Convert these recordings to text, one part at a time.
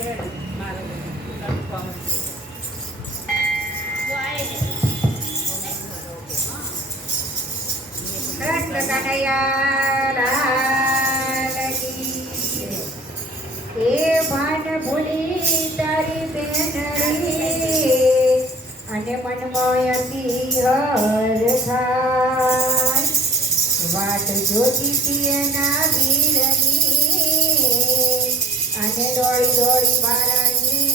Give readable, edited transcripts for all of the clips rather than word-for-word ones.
કૃષ્ણ કનૈયા લાલ કી એ ભાન ભૂલી તારી બેનડી અને મનમાં અતિ હર થાય વાટ જોતી હતી એના વીરની અને દોડી દોડી બારાની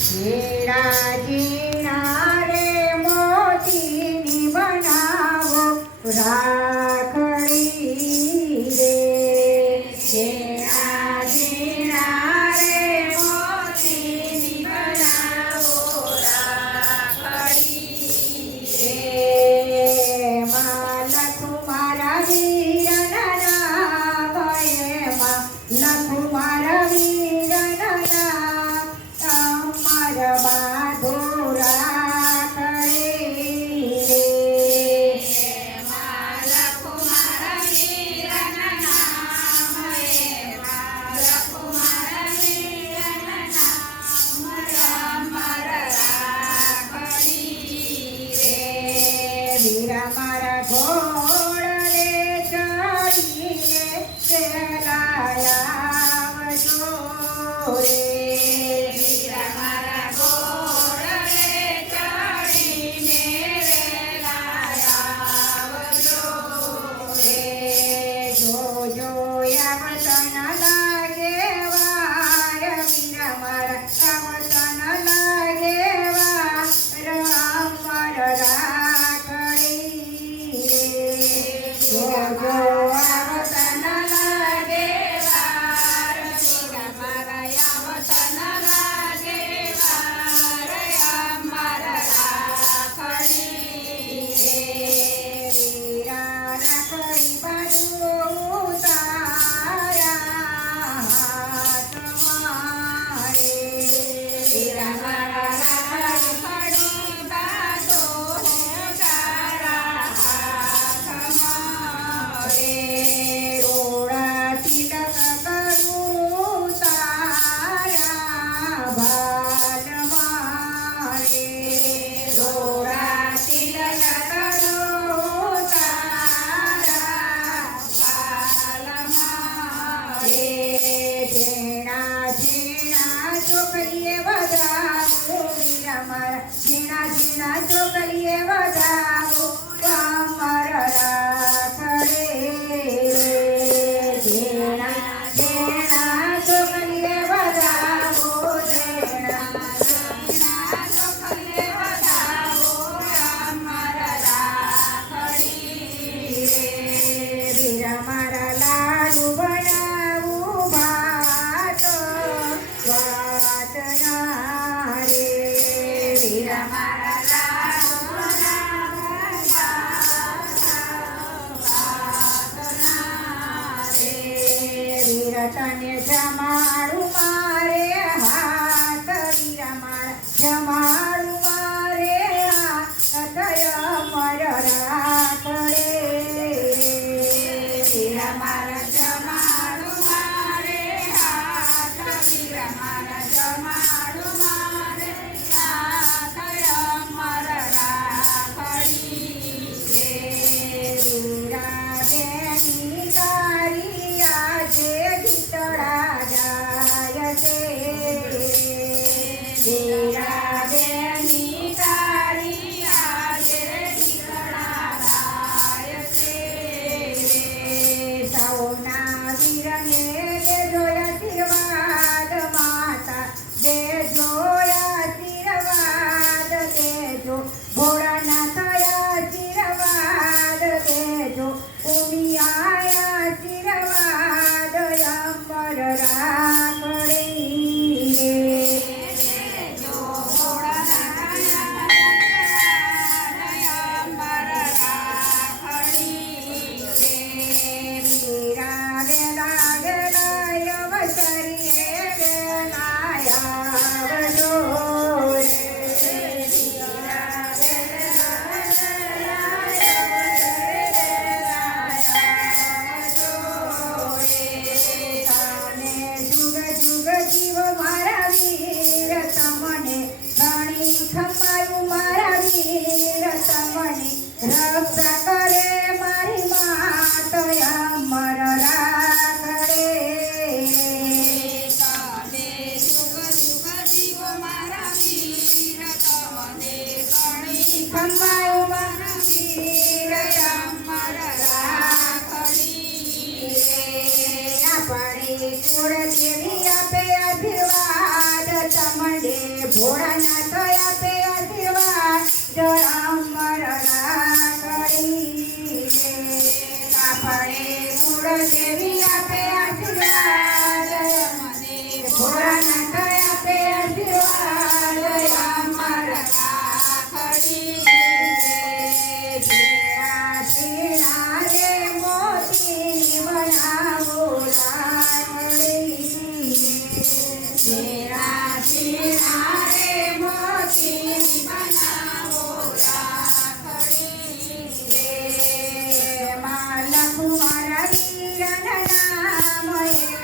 ઝીણા ઝીણા રે મોતીની બનાવો રાખડી રે ઝીણા ઝીણા રે મોતીની બનાવો રાખડી રે લખું મારા વીરના નામ એમાં લખું મારા વીરના નામ અમર બાંધો રાખડી રે લખું મારા વીરના નામ એમાં લખું મારા વીરના નામ અમર રાખડી રે વીરા મારા ઘોડલે ચડીને આવજો રે વીરા મારા ઘોડલે ચડીને આવજો રે જોજો આવતન લાગે વાર વીરા મારા આવતન લાગે વાર અમર રાખડી રે જોજો આવતન લાગે વાર વીરા મારા આવતન લાગે વાર અમર રાખડી રે વીરા રાખડી બાંધું તારા હાથમાં રે વીરા મારા રાખડી બાંધું તારા હાથમાં રે રોડા તિલક કરું તારા ભાલમાં રે રોડા તિલક કરું તારા ભાલમાં રે ઝીણા ઝીણા ચોકલીએ વધાવું વીરા મારા ઝીણા ઝીણા ચોકલીએ વધાવું અમર રાખડે ઝીણા ઝીણા ચોકલીએ વધાવું ઝીણા ઝીણા ચોકલીએ વધાવું અમર રાખડી રે વીરા મારા લાડુ બનાવું ભાત વાતના રે વીરા મારા લાડુ બનાવું વાતના રે વીરા તને જમાડું મારે હાથ વીરા મારા જમાડું મારે હાથ અમર રાખડે વીરા મારા જમાડું મારે હાથ વીરા મારા જમાડું મારે હાથ અમર રાખડી રે વીરા બેની તારી આજે ગીતડા જાય છે વીરા બેની તારી આજે ગીતડા ગાય છે રે સૌના વીરને દેજો આશીર્વાદ માતા દેજો આશીર્વાદ દેજો ભોળાનાથ આશીર્વાદ દેજો ઉમિયા આશીર્વાદ અમર રાખડી રે દેજો ભોળાનાથ આશીર્વાદ અમર રાખડી રે વીરા વેલા વેલા ભોળાનાથ આપે આશીર્વાદ જય અમર રાખડી કાપડે કુળદેવી આપે આશીર્વાદ મને ભોળાનાથ આપે આશીર્વાદ જય અમર રાખડી ઝીણા રે મોતીની બનાવો રાખડી ઝીણા રે મોતીની બનાવો રાખડી એમાં લખું મારા વીરના નામ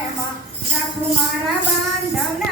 એમાં લખું મારા બાંધવના